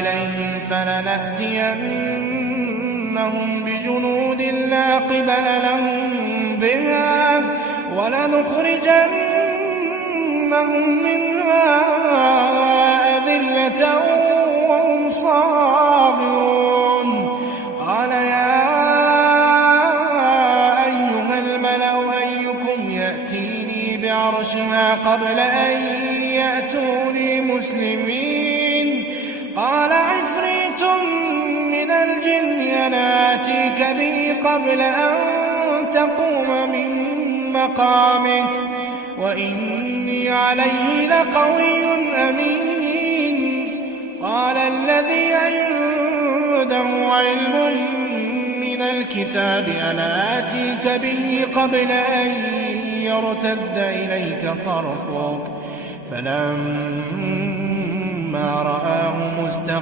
إليهم فلنأتينهم بجنود لا قبل لهم بها ولنخرجنهم منها أذلة وهم صاغرون. قال يا أيها الملأ أيكم يأتيني بعرشها قبل أن يأتوني مسلمين؟ قال عفريت من الجن أنا آتيك به قبل أن تقوم من مقامك وإني عليه لقوي أمين. قال الذي عنده علم من الكتاب أنا آتيك به قبل أن يرتد إليك طرفك فلما رآه مستقيما